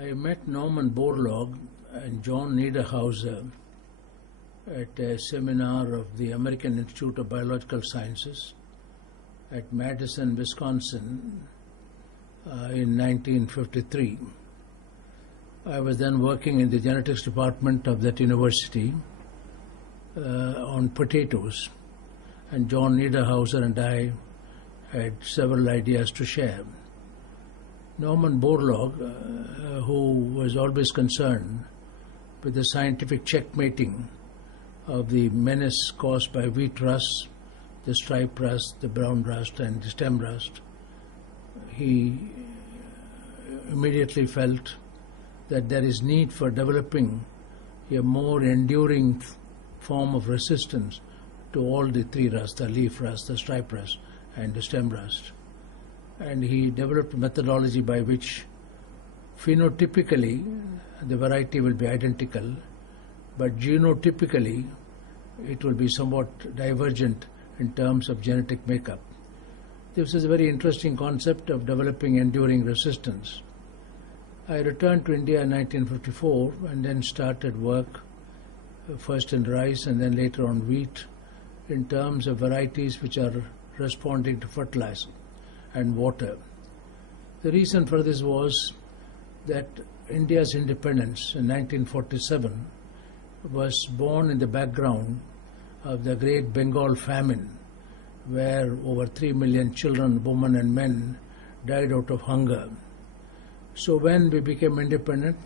I met Norman Borlaug and John Niederhauser at a seminar of the American Institute of Biological Sciences at Madison, Wisconsin in 1953. I was then working in the genetics department of that university on potatoes, and John Niederhauser and I had several ideas to share. Norman Borlaug, who was always concerned with the scientific checkmating of the menace caused by wheat rust, the stripe rust, the brown rust, and the stem rust, he immediately felt that there is need for developing a more enduring form of resistance to all the three rusts, the leaf rust, the stripe rust, and the stem rust. And he developed a methodology by which phenotypically the variety will be identical, but genotypically it will be somewhat divergent in terms of genetic makeup. This is a very interesting concept of developing enduring resistance. I returned to India in 1954 and then started work first in rice and then later on wheat in terms of varieties which are responding to fertilizer and water. The reason for this was that India's independence in 1947 was born in the background of the Great Bengal famine, where over 3 million children, women and men died out of hunger. So when we became independent,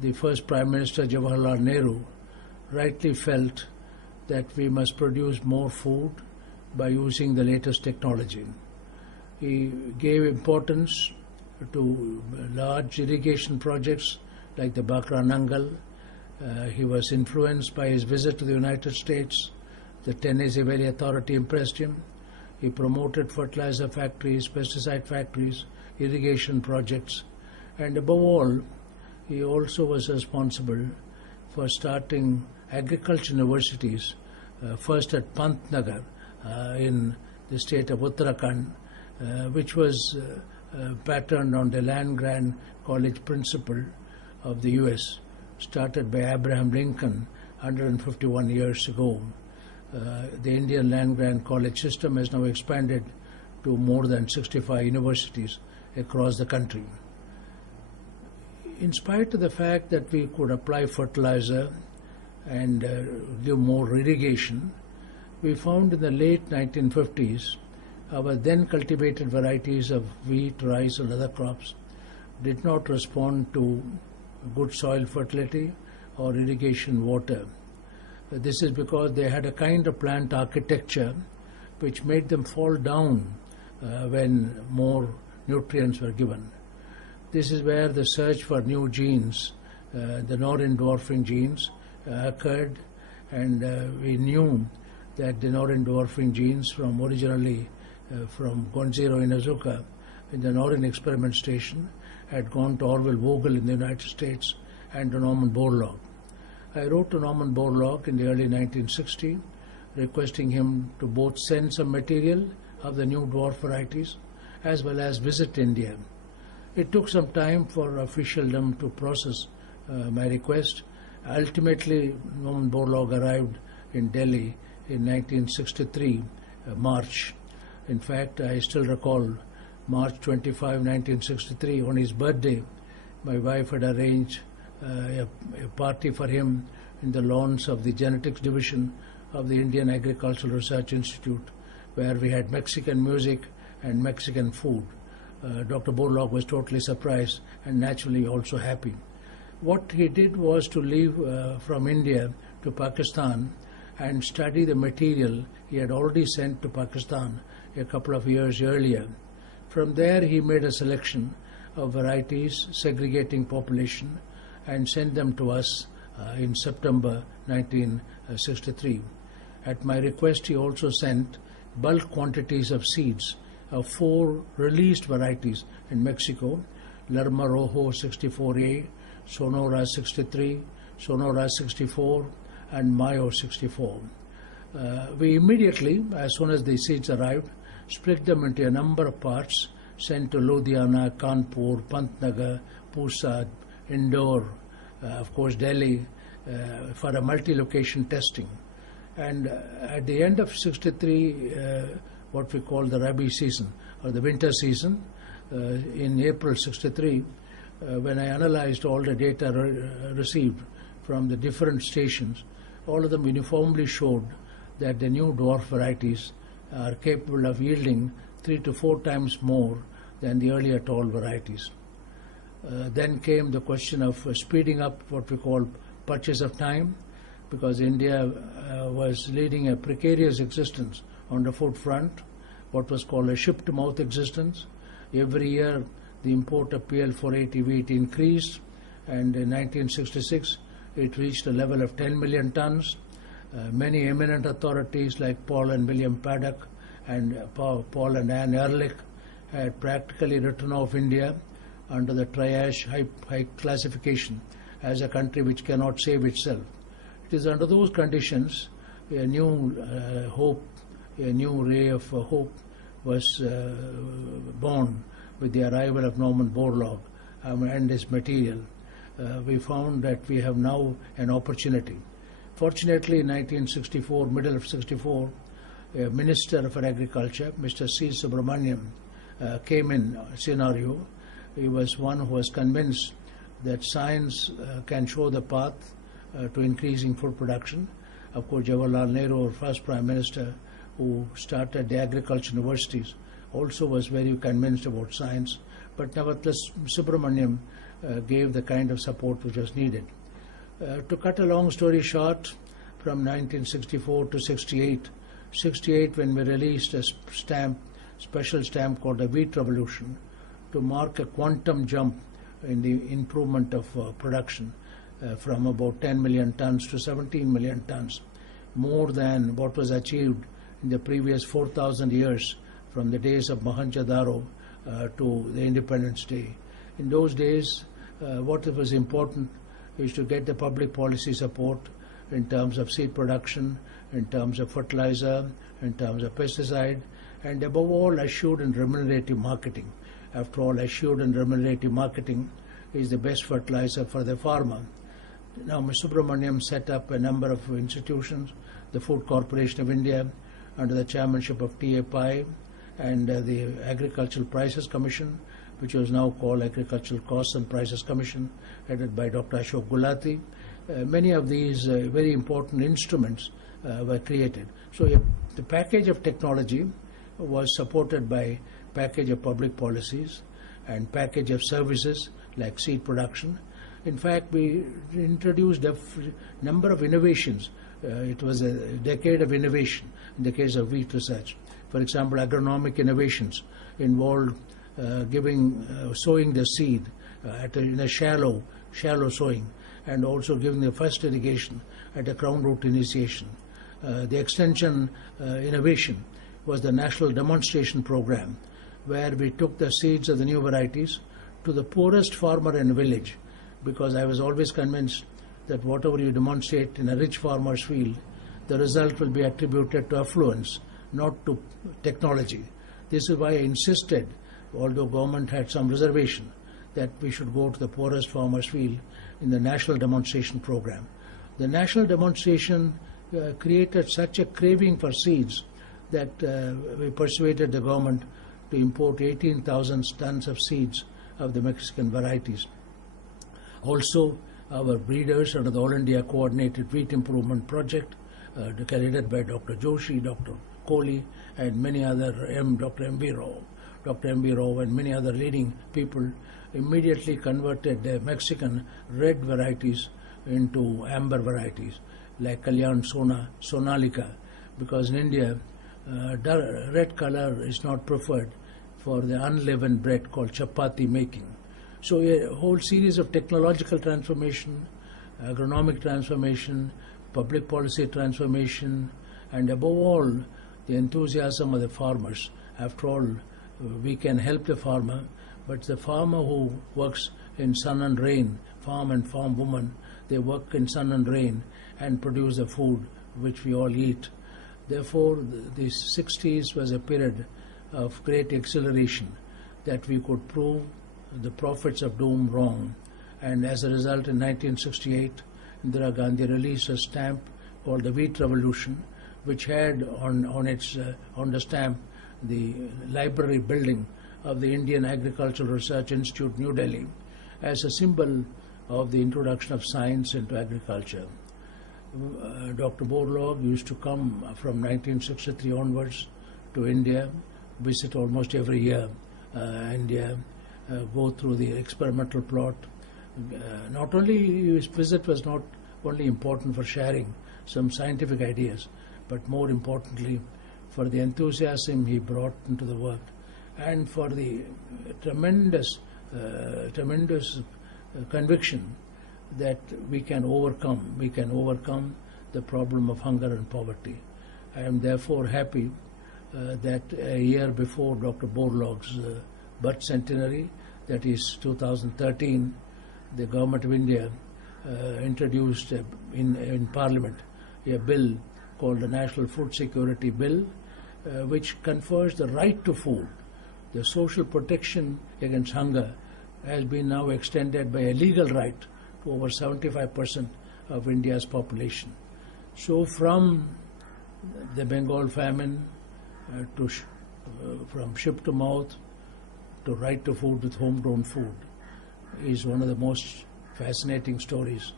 the first Prime Minister, Jawaharlal Nehru, rightly felt that we must produce more food by using the latest technology. He gave importance to large irrigation projects like the Bakra Nangal. He was influenced by his visit to the United States. The Tennessee Valley Authority impressed him. He promoted fertilizer factories, pesticide factories, irrigation projects, and above all, he also was responsible for starting agriculture universities, first at Pantnagar in the state of Uttarakhand, which was patterned on the land-grant college principle of the U.S., started by Abraham Lincoln 151 years ago. The Indian land-grant college system has now expanded to more than 65 universities across the country. In spite of the fact that we could apply fertilizer and give more irrigation, we found in the late 1950s our then cultivated varieties of wheat, rice and other crops did not respond to good soil fertility or irrigation water. This is because they had a kind of plant architecture which made them fall down when more nutrients were given. This is where the search for new genes, the norendorphin genes, occurred, and we knew that the norendorphin genes from originally from Gonzalo Inuzuka in the Norrin Experiment Station had gone to Orville Vogel in the United States and to Norman Borlaug. I wrote to Norman Borlaug in the early 1960s requesting him to both send some material of the new dwarf varieties as well as visit India. It took some time for officialdom to process my request. Ultimately, Norman Borlaug arrived in Delhi in 1963, March. In fact, I still recall March 25, 1963, on his birthday, my wife had arranged a party for him in the lawns of the genetics division of the Indian Agricultural Research Institute, where we had Mexican music and Mexican food. Dr. Borlaug was totally surprised and naturally also happy. What he did was to leave from India to Pakistan and study the material he had already sent to Pakistan a couple of years earlier. From there he made a selection of varieties, segregating population, and sent them to us in September 1963. At my request, he also sent bulk quantities of seeds of 4 released varieties in Mexico: Lerma Rojo 64A, Sonora 63, Sonora 64, and Mayo 64. We immediately, as soon as the seeds arrived, split them into a number of parts, sent to Ludhiana, Kanpur, Pantnagar, Pusa, Indore, of course Delhi, for a multi-location testing. And at the end of 63, what we call the Rabi season, or the winter season, in April 63, when I analyzed all the data received from the different stations, all of them uniformly showed that the new dwarf varieties are capable of yielding 3 to 4 times more than the earlier tall varieties. Then came the question of speeding up what we call purchase of time, because India was leading a precarious existence on the food front, what was called a ship-to-mouth existence. Every year the import of PL480 wheat increased, and in 1966 it reached a level of 10 million tons. Many eminent authorities like Paul and William Paddock and Paul and Anne Ehrlich had practically written off India under the triage high classification as a country which cannot save itself. It is under those conditions a new hope, a new ray of hope was born with the arrival of Norman Borlaug and his material. We found that we have now an opportunity. Fortunately, in 1964, middle of 64, a Minister for Agriculture, Mr. C. Subramaniam, came in scenario. He was one who was convinced that science can show the path to increasing food production. Of course, Jawaharlal Nehru, our first Prime Minister, who started the agriculture universities, also was very convinced about science. But nevertheless, Subramaniam gave the kind of support which was needed. To cut a long story short, from 1964 to 68 when we released a special stamp called the Wheat Revolution, to mark a quantum jump in the improvement of production from about 10 million tons to 17 million tons, more than what was achieved in the previous 4,000 years from the days of Mohenjo-daro to the Independence Day. In those days, what was important is to get the public policy support in terms of seed production, in terms of fertilizer, in terms of pesticide, and above all assured and remunerative marketing. After all, assured and remunerative marketing is the best fertilizer for the farmer. Now, Mr. Subramaniam set up a number of institutions, the Food Corporation of India, under the chairmanship of T.A. Pai, and the Agricultural Prices Commission, which was now called Agricultural Costs and Prices Commission, headed by Dr. Ashok Gulati. Many of these very important instruments were created. So the package of technology was supported by package of public policies and package of services like seed production. In fact, we introduced a number of innovations. It was a decade of innovation in the case of wheat research. For example, agronomic innovations involved sowing the seed in a shallow sowing, and also giving the first irrigation at a crown root initiation. The extension innovation was the national demonstration program, where we took the seeds of the new varieties to the poorest farmer in a village, because I was always convinced that whatever you demonstrate in a rich farmer's field, the result will be attributed to affluence, not to technology. This is why I insisted, although government had some reservation, that we should go to the poorest farmer's field in the national demonstration program. The national demonstration created such a craving for seeds that we persuaded the government to import 18,000 tons of seeds of the Mexican varieties. Also, our breeders under the All India Coordinated Wheat Improvement Project, headed by Dr. Joshi, Dr. Kohli, and many other, Dr. M. B. Rao, and many other leading people, immediately converted the Mexican red varieties into amber varieties, like Kalyan Sonalika, because in India, red color is not preferred for the unleavened bread called chapati making. So a whole series of technological transformation, agronomic transformation, public policy transformation, and above all, the enthusiasm of the farmers. After all, we can help the farmer, but the farmer who works in sun and rain, farm and farm woman, they work in sun and rain and produce the food which we all eat. Therefore, the 60s was a period of great acceleration, that we could prove the prophets of doom wrong And as a result, in 1968, Indira Gandhi released a stamp called the Wheat Revolution, which had on the stamp the library building of the Indian Agricultural Research Institute, New Delhi, as a symbol of the introduction of science into agriculture. Dr. Borlaug used to come from 1963 onwards to India, visit almost every year India, go through the experimental plot. Not only his visit was not only important for sharing some scientific ideas, but more importantly for the enthusiasm he brought into the work and for the tremendous conviction that we can overcome the problem of hunger and poverty. I am therefore happy that a year before Dr. Borlaug's birth centenary, that is 2013, the Government of India introduced in Parliament a bill called the National Food Security Bill, which confers the right to food. The social protection against hunger has been now extended by a legal right to over 75% of India's population. So from the Bengal famine from ship to mouth to right to food with homegrown food is one of the most fascinating stories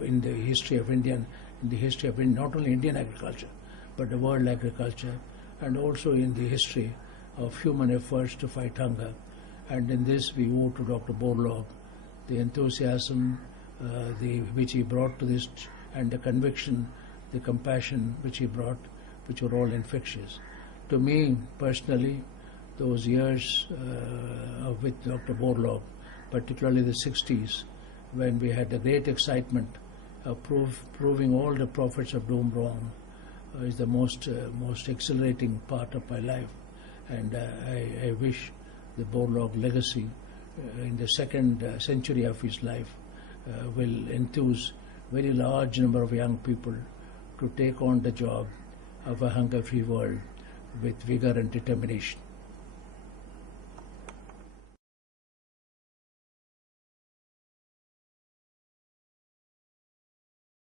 in the history of not only Indian agriculture, but the world agriculture, and also in the history of human efforts to fight hunger. And in this we owe to Dr. Borlaug the enthusiasm which he brought to this, and the conviction, the compassion which he brought, which were all infectious. To me personally, those years with Dr. Borlaug, particularly the 60s, when we had the great excitement of proving all the prophets of doom wrong, is the most exhilarating part of my life. And I wish the Borlaug legacy in the second century of his life will enthuse very large number of young people to take on the job of a hunger-free world with vigor and determination.